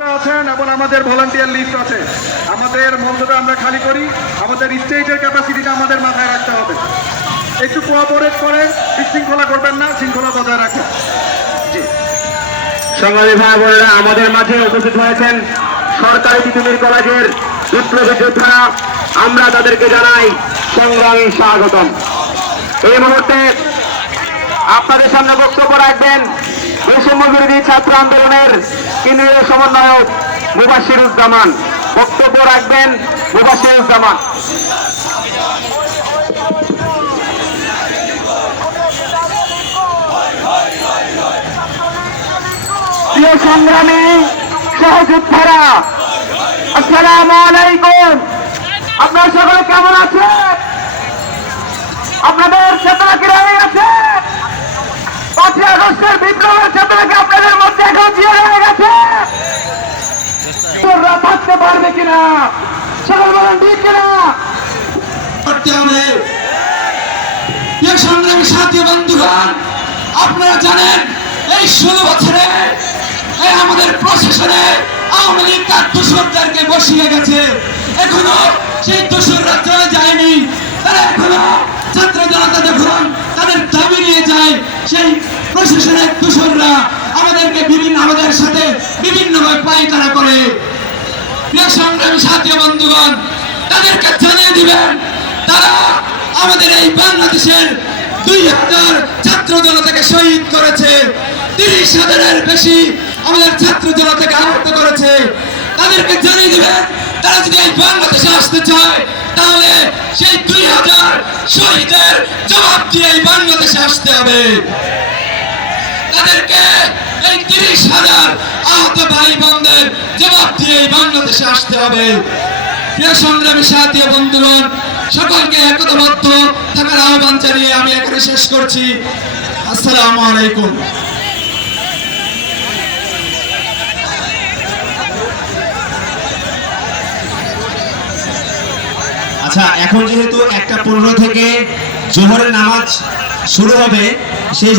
আছেন এবং আমাদের ভলান্টিয়ার লিস্ট আছে। আমাদের মঞ্চটা আমরা খালি করি, আমাদের স্টেজের ক্যাপাসিটিটা আমাদের মাথায় রাখতে হবে। একটু কোঅপারেট করেন, বিশৃঙ্খলা করবেন না, শৃঙ্খলা বজায় রাখেন। জি। সংগ্রামী ভাই, বোনেরা, আমাদের মাঝে উপস্থিত হয়েছেন সরকারি তিতুমির কলেজের বিপ্লবী যোদ্ধারা। আমরা তাদেরকে জানাই সংগ্রামী স্বাগতম। এই মুহূর্তে আপনাদের সামনে বক্তব্য রাখবেন বৈষম্য বিরোধী ছাত্র আন্দোলনের কেন্দ্রীয় সমন্বয়ক মুবাসিরুজ্জামান বক্তব্য রাখবেন মুবাসিরুজ্জামান প্রিয় আপনারা সকলে কেমন আছেন? আপনাদের চেতনা কি থাকতে পারবে কিনা? সকল বলেন, ঠিক কিনা? করতে সংগ্রামী আপনারা জানেন, এই ষোলো বছরে আমাদের প্রশাসনে আওয়ামী লীগ তার বসিয়ে গেছে। এখনও সেই দোষররা চলে যায়নি। তারা এখনও ছাত্র জনতা তাদের দাবি নিয়ে যায়, সেই প্রশাসনের আমাদেরকে বিভিন্ন, আমাদের সাথে বিভিন্নভাবে করে। তাদেরকে তারা আমাদের এই বাংলাদেশের দুই হাজার ছাত্র জনতাকে শহীদ করেছে। তিরিশ হাজারের বেশি আমাদের ছাত্র জনতাকে আহত করেছে। তাদেরকে জানিয়ে দিবেন, তারা যদি এই বাংলাদেশে আসতে চায়, তাহলে সেই দুই হাজার শহীদের জবাব দিয়ে এই বাংলাদেশে আসতে হবে। তাদেরকে এই তিরিশ হাজার আহত ভাই বোনদের জবাব দিয়ে বাংলাদেশে আসতে হবে। প্রিয় সংগ্রামী সাথী বন্ধুগণ, সকলকে একতাবদ্ধ থাকার আহ্বান জানিয়ে আমি এখানে শেষ করছি। আসসালামু আলাইকুম। আচ্ছা এখন যেহেতু একটা পনেরো থেকে জোহরের নামাজ শুরু হবে, সেই